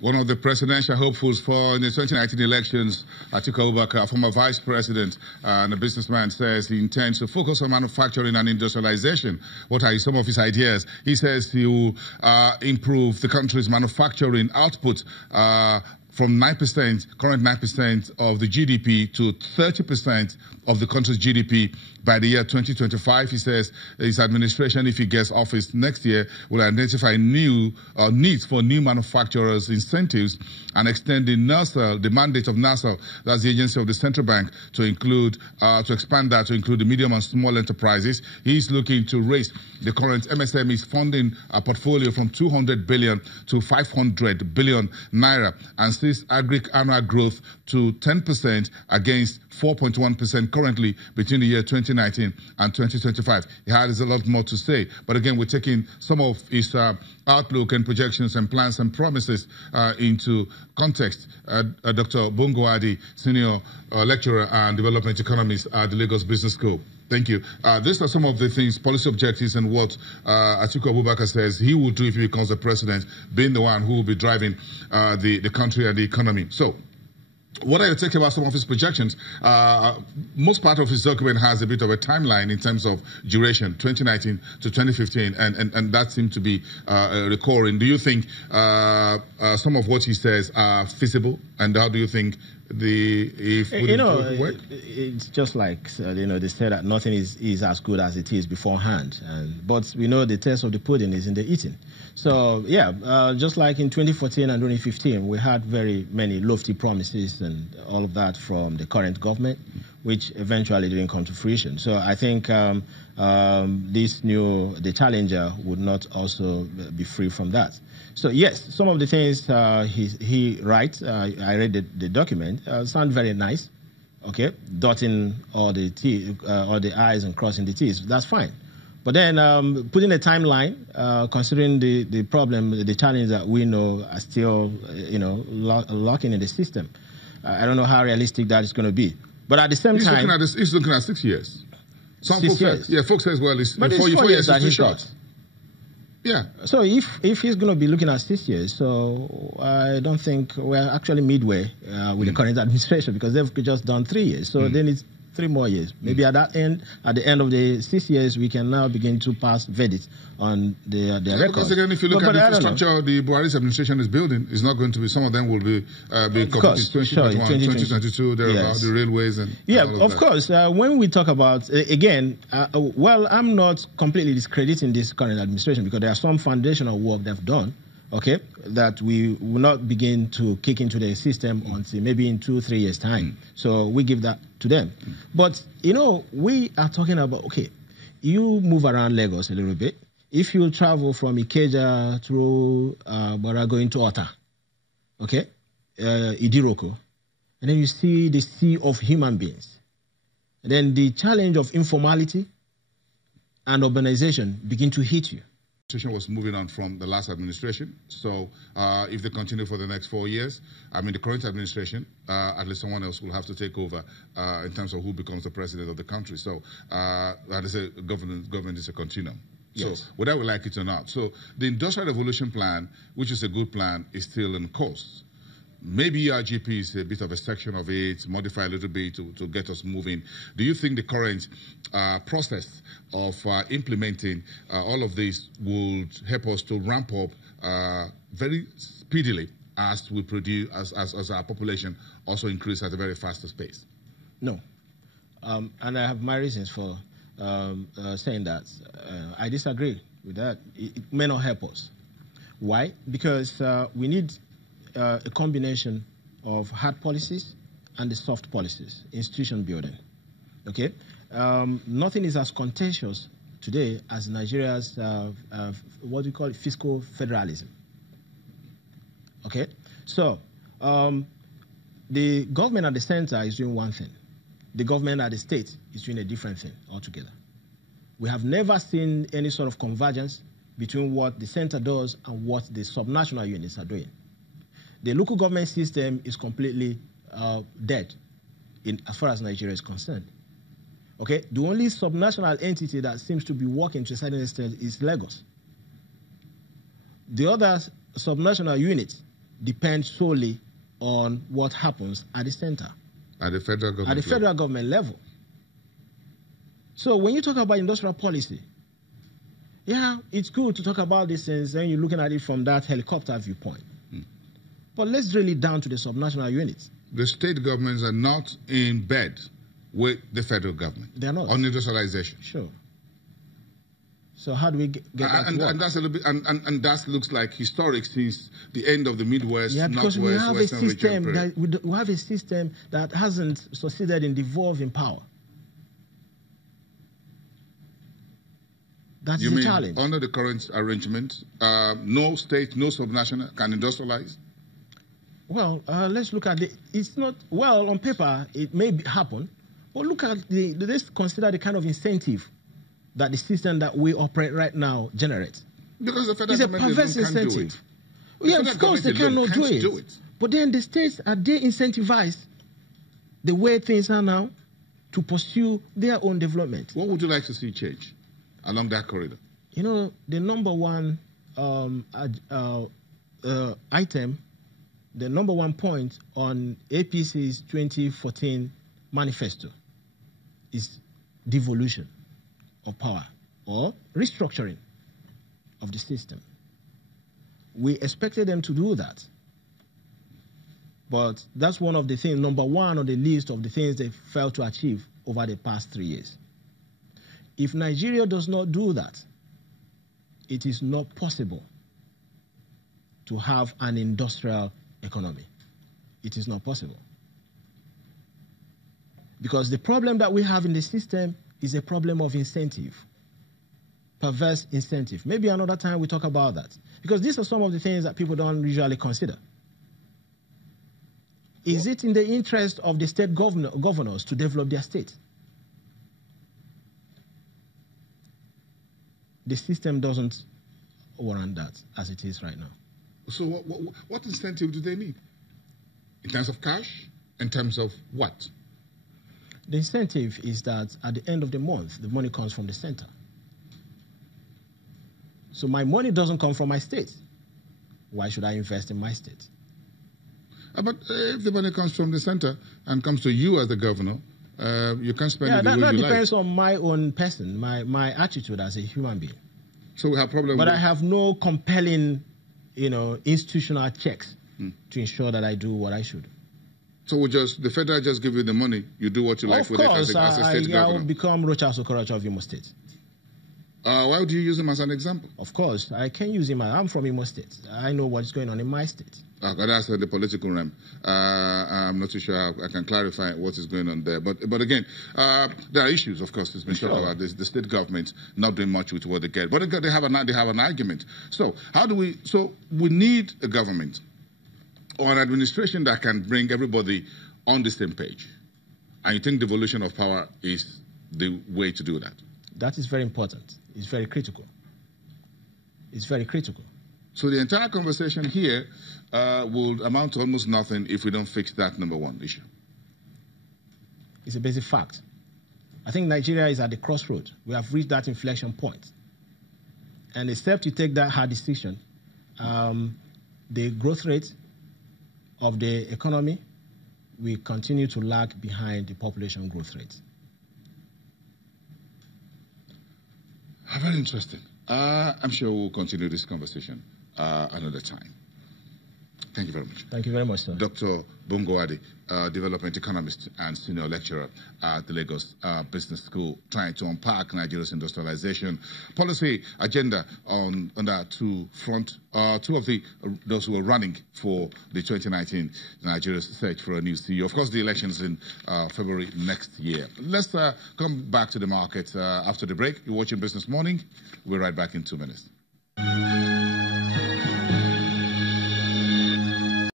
One of the presidential hopefuls for the 2019 elections, Atiku Abubakar, former vice president and a businessman, says he intends to focus on manufacturing and industrialization. What are some of his ideas? He says he will improve the country's manufacturing output from 9%, current 9% of the GDP to 30% of the country's GDP by the year 2025. He says his administration, if he gets office next year, will identify new needs for new manufacturers' incentives and extend the NASL, the mandate of NASL, that's the agency of the central bank, to include, to expand that to include the medium and small enterprises. He's looking to raise the current MSME's funding portfolio from 200 billion to 500 billion naira and sees annual growth to 10% against 4.1% currently between the year 2019 and 2025. He has a lot more to say, but again, we're taking some of his outlook and projections and plans and promises into context. Dr. Bongo Adi, senior lecturer and development economist at the Lagos Business School. Thank you. These are some of the things, policy objectives, and what Atiku Abubakar says he will do if he becomes the president, being the one who will be driving the country and the economy. So, what are your takes about some of his projections? Most part of his document has a bit of a timeline in terms of duration, 2019 to 2015, and that seemed to be recurring. Do you think some of what he says are feasible, and how do you think it's just like they say that nothing is as good as it is beforehand, but we know the taste of the pudding is in the eating. So yeah, just like in 2014 and 2015, we had very many lofty promises and all of that from the current government, which eventually didn't come to fruition. So I think the challenger would not also be free from that. So yes, some of the things he writes, I read the document, sound very nice. Okay, dotting all the I's and crossing the T's, that's fine. But then putting a timeline, considering the problem, the challenge that we know are still, locking in the system. I don't know how realistic that is going to be. But at the same time, he's looking at 6 years. Some folks say, folks says, well, it's 4 years that too short. Yeah. So if he's going to be looking at 6 years, so I don't think we're actually midway with the current administration, because they've just done 3 years. So then it's 3 more years. Maybe at the end of the 6 years, we can now begin to pass verdicts on their records. Because again, if you look at the infrastructure the Buhari's administration is building, it's not going to be, some of them will be completed in 2021, 2022, about the railways and of course. When we talk about, again, well, I'm not completely discrediting this current administration, because there are some foundational work they've done, okay, that we will not begin to kick into the system until maybe in 2-3 years' time. So we give that to them. But, we are talking about, okay, you move around Lagos a little bit. If you travel from Ikeja through Barago into Ota, okay, Idiroko, and then you see the sea of human beings. And then the challenge of informality and urbanization begin to hit you. Was moving on from the last administration. So if they continue for the next 4 years, I mean, the current administration, at least someone else will have to take over in terms of who becomes the president of the country. So that is a government is a continuum. Yes. So whether we like it or not. So the Industrial Revolution Plan, which is a good plan, is still in course. Maybe RGP is a bit of a section of it, modify a little bit to get us moving. Do you think the current process of implementing all of this would help us to ramp up very speedily as we produce, as our population also increase at a very fastest pace? No. And I have my reasons for saying that. I disagree with that. It may not help us. Why? Because we need a combination of hard policies and the soft policies, institution building. Okay, nothing is as contentious today as Nigeria's what we call it, fiscal federalism. Okay, so the government at the center is doing one thing, the government at the state is doing a different thing altogether. We have never seen any sort of convergence between what the center does and what the subnational units are doing. The local government system is completely dead as far as Nigeria is concerned. Okay, the only subnational entity that seems to be working to a certain extent is Lagos. The other subnational units depend solely on what happens at the center. At the federal government At the federal government level. So when you talk about industrial policy, yeah, it's good to talk about these things and you're looking at it from that helicopter viewpoint. But let's drill it down to the subnational units. The state governments are not in bed with the federal government. They're not. On industrialization. Sure. So how do we get that to work? And that's a little bit, and that looks like historic since the end of the Midwest, because Northwest, Western region. We have a system that hasn't succeeded in devolving power. That's the challenge. Under the current arrangement, no state, no subnational can industrialize? Well, let's look at it's not, well, on paper, it may happen, but look at let's consider the kind of incentive that the system that we operate right now generates. Because the federal government can't incentive. Do it. Yeah, of course they cannot do it. But then the states, are they incentivized the way things are now to pursue their own development? What would you like to see change along that corridor? You know, the number one item, the number one point on APC's 2014 manifesto is devolution of power or restructuring of the system. We expected them to do that. But that's one of the things, number one on the list of the things they failed to achieve over the past 3 years. If Nigeria does not do that, it is not possible to have an industrial economy. It is not possible. Because the problem that we have in the system is a problem of incentive, perverse incentive. Maybe another time we talk about that. Because these are some of the things that people don't usually consider. Is it in the interest of the state governors to develop their state? The system doesn't warrant that as it is right now. So what incentive do they need? In terms of cash? In terms of what? The incentive is that at the end of the month, the money comes from the center. So my money doesn't come from my state. Why should I invest in my state? But if the money comes from the center and comes to you as the governor, you can't spend it the way you like. That depends on my own person, my attitude as a human being. So we have problems. But I have no compelling, institutional checks to ensure that I do what I should. So the federal just give you the money, you do what you like with it as a state governor? I will become Rochas Okorocha of Imo State. Why do you use him as an example? Of course, I can use him. I'm from Imo State. I know what's going on in my state. That's the political realm. I'm not too sure I can clarify what is going on there. But again, there are issues, of course, that's been talked about. The state government not doing much with what they get. But they have an argument. So we need a government or an administration that can bring everybody on the same page. And you think devolution of power is the way to do that? That is very important. It's very critical. It's very critical. So the entire conversation here will amount to almost nothing if we don't fix that number one issue. It's a basic fact. I think Nigeria is at the crossroad. We have reached that inflection point. And except you take that hard decision, the growth rate of the economy will continue to lag behind the population growth rate. Very interesting. I'm sure we'll continue this conversation another time. Thank you very much. Thank you very much, sir. Dr. Bongo Adi, development economist and senior lecturer at the Lagos Business School, trying to unpack Nigeria's industrialization policy agenda on that two of those who are running for the 2019 Nigeria's search for a new CEO. Of course, the elections in February next year. Let's come back to the market after the break. You're watching Business Morning. We're right back in 2 minutes.